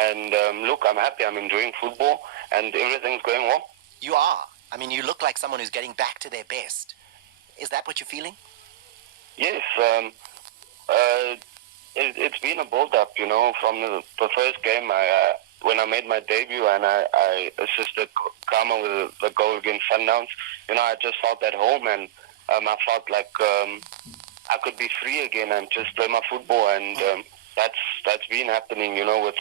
And look, I'm happy. I'm enjoying football, and everything's going well. You are. I mean, you look like someone who's getting back to their best. Is that what you're feeling? Yes. It's been a build-up, from the first game. When I made my debut and I assisted Kama with the goal against Sundowns, I just felt at home, and I felt like I could be free again and just play my football, and that's been happening, with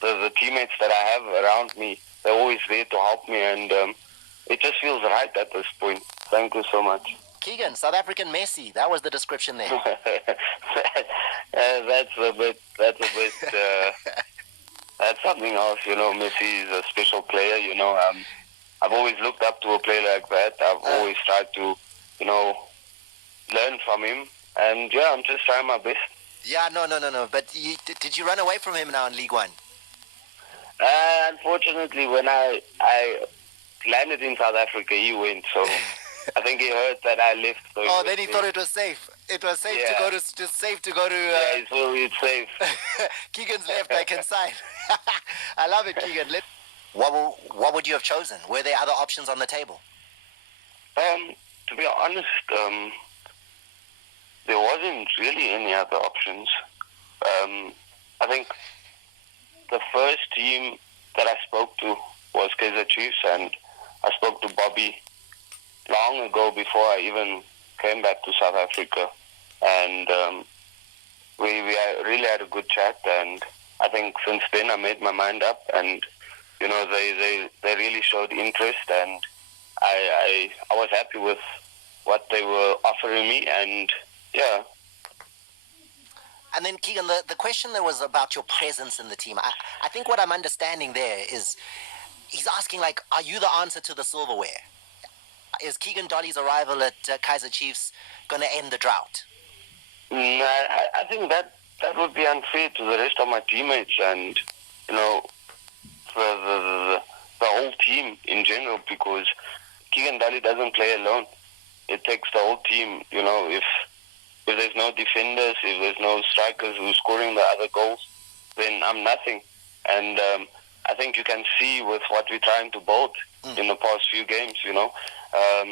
the teammates that I have around me. They're always there to help me, and it just feels right at this point. Thank you so much. Keagan, South African Messi. That was the description there. That's a bit. That's something else. Messi is a special player. I've always looked up to a player like that. I've always tried to, learn from him. And yeah, I'm just trying my best. Yeah, no. But did you run away from him now in League One? Unfortunately, when I landed in South Africa, he went. So I think he heard that I left. So then he thought it was safe. It was safe to go to. Yeah, so it's safe. Keagan's left. I can sign. I love it, Keagan. What would you have chosen? Were there other options on the table? To be honest, there wasn't really any other options. I think the first team that I spoke to was Kaizer Chiefs, and I spoke to Bobby long ago before I even came back to South Africa, and we really had a good chat, and I think since then I made my mind up, and they really showed interest, and I was happy with what they were offering me, and yeah. And then, Keagan, the question there was about your presence in the team. I think what I'm understanding there is he's asking, like, are you the answer to the silverware? Is Keagan Dolly's arrival at Kaizer Chiefs going to end the drought? I think that would be unfair to the rest of my teammates and, the whole team in general, because Keagan Dolly doesn't play alone. It takes the whole team, if there's no defenders, if there's no strikers who's scoring the other goals, then I'm nothing. And I think you can see with what we're trying to build in the past few games,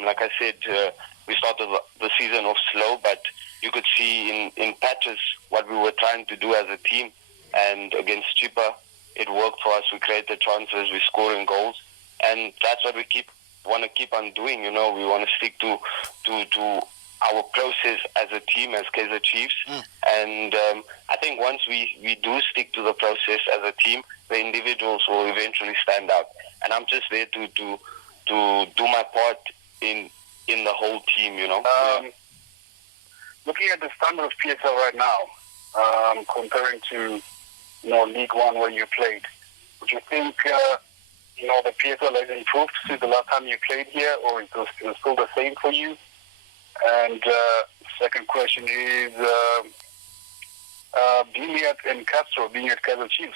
like I said, we started the season off slow, but you could see in patches what we were trying to do as a team. And against Chippa, it worked for us. We created chances, we're scoring goals. And that's what we want to keep on doing, We want to stick to our process as a team, as Kaizer Chiefs. And I think once we do stick to the process as a team, the individuals will eventually stand out. And I'm just there to do my part in the whole team, Looking at the standard of PSL right now, comparing to League One where you played, would you think the PSL has improved since the last time you played here, or is it still the same for you? And second question is, being at Castro, being at Kaizer Chiefs,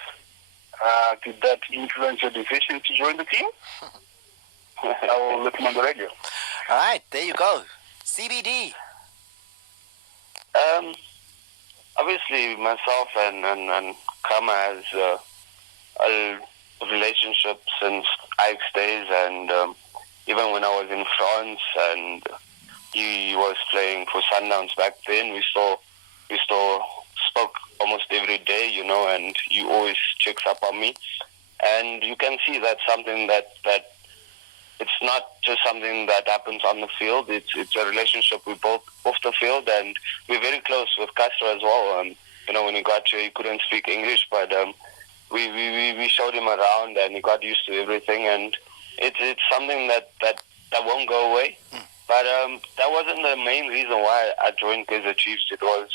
did that influence your decision to join the team? I will listen on the radio. All right, there you go. CBD. Obviously, myself and Kama has a relationship since Ajax days, and even when I was in France and he was playing for Sundowns back then, we still spoke almost every day, and he always checks up on me. And you can see that's something that it's not just something that happens on the field. It's a relationship we built off the field, and we're very close with Castro as well. When he got here, he couldn't speak English, but we showed him around, and he got used to everything. And it's something that won't go away. But that wasn't the main reason why I joined Kaizer Chiefs. It was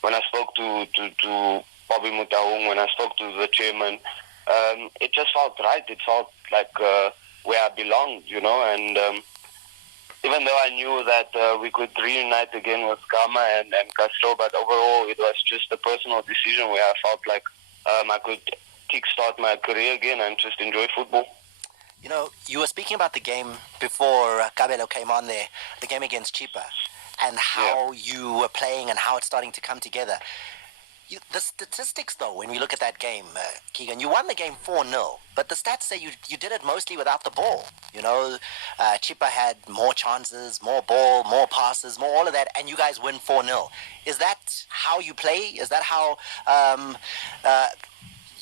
when I spoke to Bobby Mutaung, when I spoke to the chairman, it just felt right. It felt like where I belonged, and even though I knew that we could reunite again with Kama and Castro, but overall it was just a personal decision where I felt like I could kickstart my career again and just enjoy football. You were speaking about the game before Kabelo came on there, the game against Chippa, and how you were playing and how it's starting to come together. The statistics, though, when we look at that game, Keagan, you won the game 4-0, but the stats say you did it mostly without the ball. You know, Chippa had more chances, more ball, more passes, more all of that, and you guys win 4-0. Is that how you play? Is that how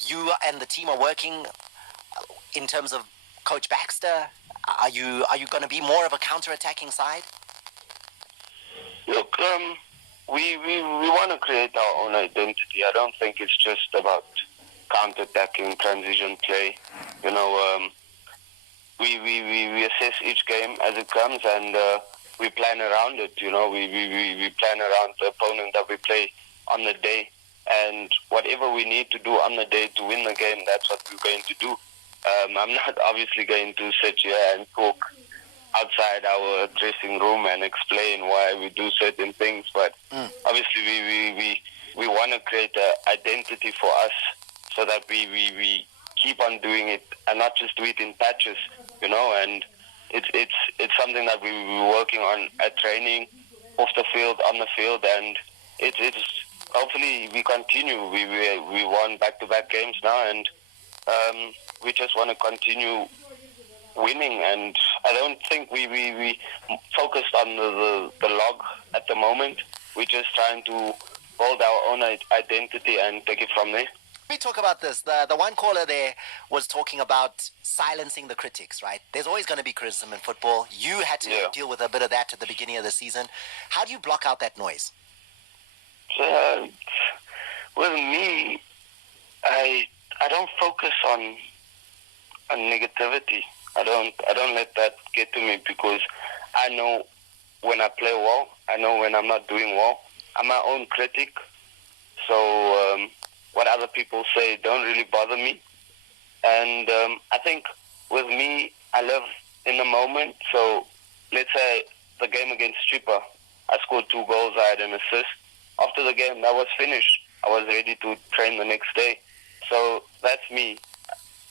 you and the team are working in terms of Coach Baxter? Are you going to be more of a counter-attacking side? Look, we want to create our own identity. I don't think it's just about counter-attacking, transition play. You know, we assess each game as it comes, and we plan around it. You know, we plan around the opponent that we play on the day, and whatever we need to do on the day to win the game, that's what we're going to do. I'm not obviously going to sit here and talk outside our dressing room and explain why we do certain things, but obviously we want to create an identity for us so that we keep on doing it and not just do it in patches, you know. And it's something that we're working on at training, off the field, on the field, and it's hopefully we continue. We won back-to-back games now, and we just want to continue winning. And I don't think we focused on the log at the moment. We're just trying to build our own identity and take it from there. Let me talk about this. The one caller there was talking about silencing the critics, right? There's always going to be criticism in football. You had to deal with a bit of that at the beginning of the season. How do you block out that noise? With me, I don't focus on negativity. I don't let that get to me, because I know when I play well. I know when I'm not doing well. I'm my own critic. So what other people say don't really bother me. And I think with me, I live in the moment. So let's say the game against Chippa, I scored 2 goals, I had an assist. After the game, that was finished. I was ready to train the next day. So that's me.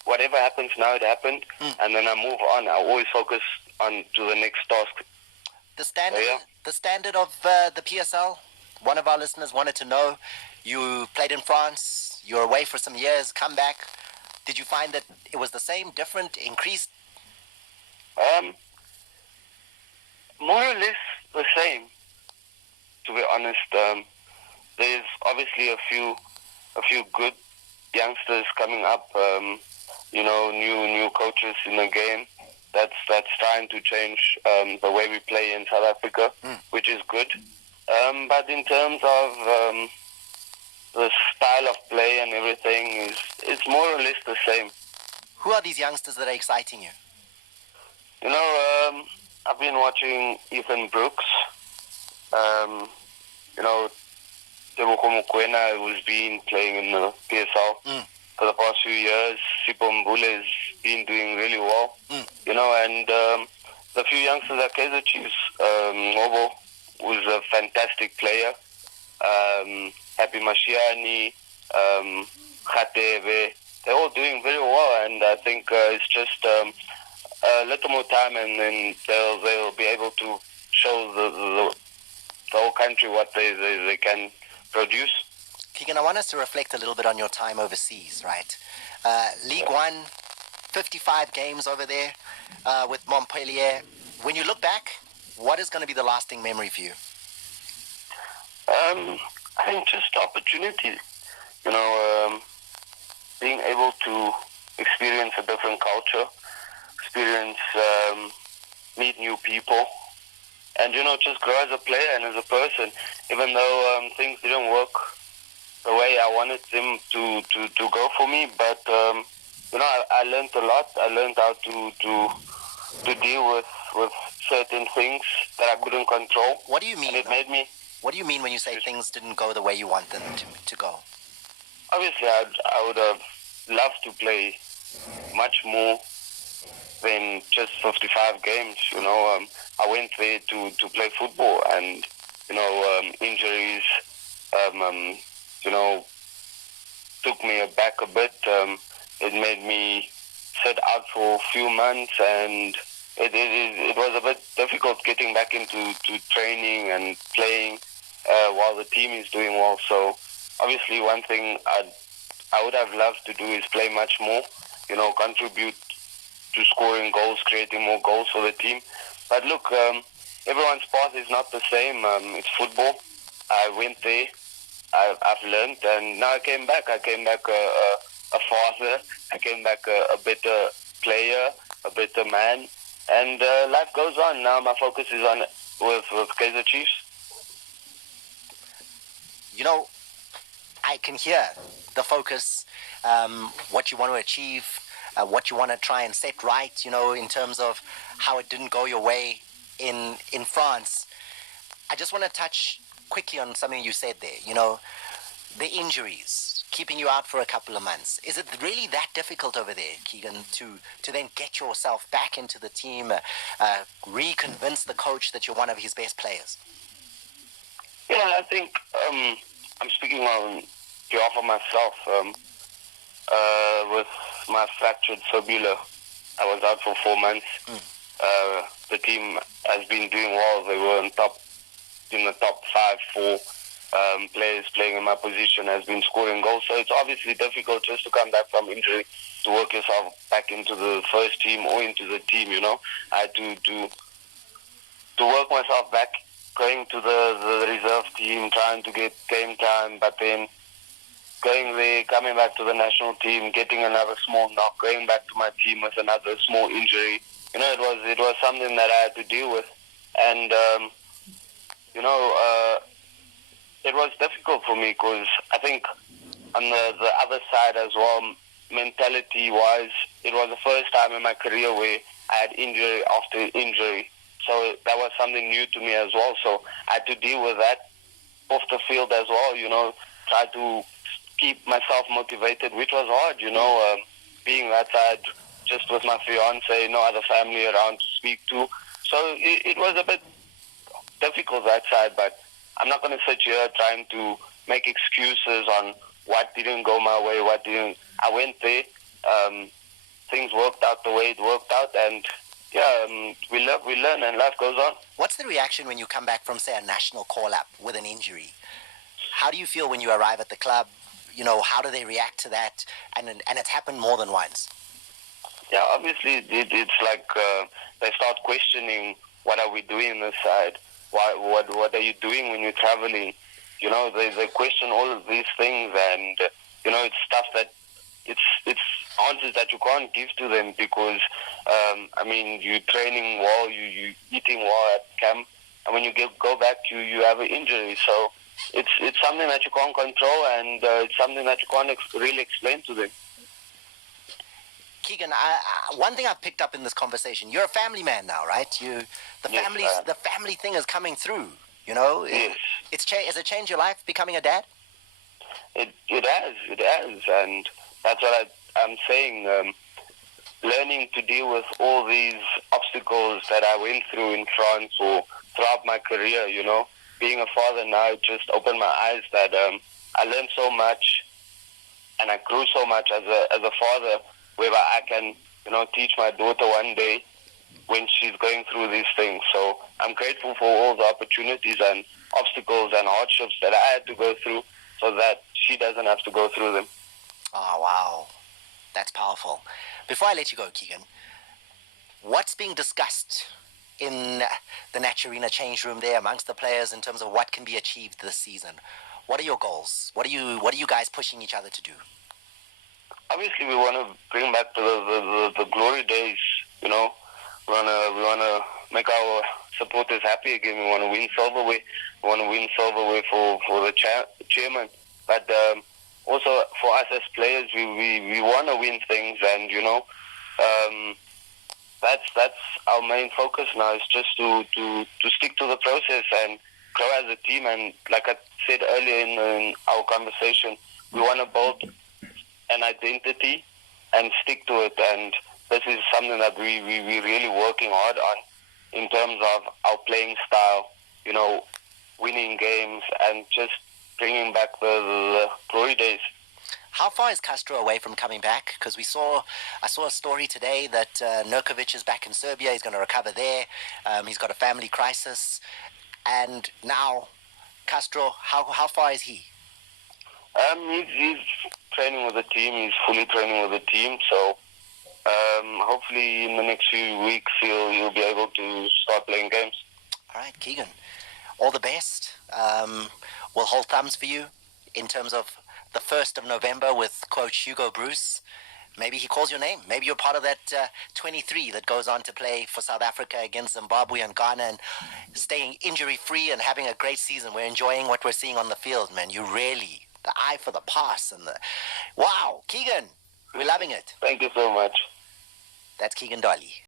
Whatever happens now, it happened, and then I move on. I always focus on to the next task. The standard of the PSL. One of our listeners wanted to know. You played in France. You were away for some years. Come back. Did you find that it was the same, different, increased? More or less the same. To be honest, there's obviously a few good youngsters coming up. You know, new coaches in the game. That's trying to change the way we play in South Africa, which is good. But in terms of the style of play and everything, it's more or less the same. Who are these youngsters that are exciting you? You know, I've been watching Ethan Brooks. You know, Tebogo Mokoena, who's been playing in the PSL for the past few years. Sipho Mbule has been doing really well. You know, and the few youngsters at Kaizer Chiefs, Ngobo, who's a fantastic player. Happy Mashiani, Khatebe, they're all doing very well, and I think it's just a little more time, and then they'll be able to show the whole country what they can produce. Keagan, I want us to reflect a little bit on your time overseas, right? League One, 55 games over there with Montpellier. When you look back, what is going to be the lasting memory for you? I think just opportunity. You know, being able to experience a different culture, meet new people, and, you know, just grow as a player and as a person. Even though things didn't work the way I wanted them to go for me, but you know, I learned a lot. I learned how to deal with certain things that I couldn't control. What do you mean? And it made me. What do you mean when you say things didn't go the way you want them to go? Obviously, I would have loved to play much more than just 55 games. You know, I went there to play football, and, you know, injuries, you know, took me aback a bit. It made me sit out for a few months, and it was a bit difficult getting back into training and playing while the team is doing well. So obviously one thing I would have loved to do is play much more, contribute to scoring goals, creating more goals for the team. But look, everyone's path is not the same. It's football. I went there. I've learned, and now I came back. I came back a father. I came back a better player, a better man, and life goes on. Now my focus is on with Kaizer Chiefs. I can hear the focus, what you want to achieve, what you want to try and set right, in terms of how it didn't go your way in France. I just want to touch quickly on something you said there, the injuries, keeping you out for a couple of months. Is it really that difficult over there, Keagan, to then get yourself back into the team, reconvince the coach that you're one of his best players? Yeah, I think I'm speaking on behalf of myself. With my fractured fibula, I was out for 4 months. The team has been doing well. They were in the top 5, 4 players playing in my position has been scoring goals. So it's obviously difficult just to come back from injury to work yourself back into the first team or into the team. I had to work myself back, going to the reserve team, trying to get game time, but then going there, coming back to the national team, getting another small knock, going back to my team with another small injury. It was something that I had to deal with, and it was difficult for me because I think on the other side as well, mentality-wise, it was the first time in my career where I had injury after injury. So that was something new to me as well. So I had to deal with that off the field as well, try to keep myself motivated, which was hard, being that side just with my fiance, no other family around to speak to. So it was a bit difficult that side, but I'm not going to sit here trying to make excuses on what didn't go my way, what didn't. I went there, things worked out the way it worked out, and we learn, and life goes on. What's the reaction when you come back from, say, a national call-up with an injury? How do you feel when you arrive at the club? How do they react to that? And it's happened more than once. Yeah, obviously it's like they start questioning, what are we doing this side? What are you doing when you're traveling? They question all of these things, and it's stuff that it's answers that you can't give to them because you're training well, you eating well at camp, and when you go back, you have an injury. So it's something that you can't control, and it's something that you can't really explain to them. Keagan, one thing I've picked up in this conversation, you're a family man now, right? The family thing is coming through. Yes. Has it changed your life becoming a dad? It has, and that's what I'm saying. Learning to deal with all these obstacles that I went through in France or throughout my career, being a father now just opened my eyes that I learned so much, and I grew so much as a father, whereby I can teach my daughter one day when she's going through these things. So I'm grateful for all the opportunities and obstacles and hardships that I had to go through so that she doesn't have to go through them. Oh, wow. That's powerful. Before I let you go, Keagan, what's being discussed in the Naturina change room there amongst the players in terms of what can be achieved this season? What are your goals? What are you guys pushing each other to do? Obviously, we want to bring back the glory days. We want to make our supporters happy again. We want to win silverware. We want to win silverware for the chairman. But also for us as players, we want to win things, and that's our main focus now. Is just to stick to the process and grow as a team. And like I said earlier in our conversation, we want to build an identity and stick to it, and this is something that we're really working hard on in terms of our playing style, winning games and just bringing back the glory days. How far is Castro away from coming back? Because I saw a story today that Nurkovic is back in Serbia. He's going to recover there. He's got a family crisis, and now Castro, how far is he? He's training with the team. He's fully training with the team. So hopefully in the next few weeks he'll be able to start playing games. All right, Keagan, all the best. We'll hold thumbs for you in terms of the 1st of November with Coach Hugo Bruce. Maybe he calls your name. Maybe you're part of that 23 that goes on to play for South Africa against Zimbabwe and Ghana and staying injury-free and having a great season. We're enjoying what we're seeing on the field, man. You really, the eye for the pass and the... Wow, Keagan, we're loving it. Thank you so much. That's Keagan Dolly.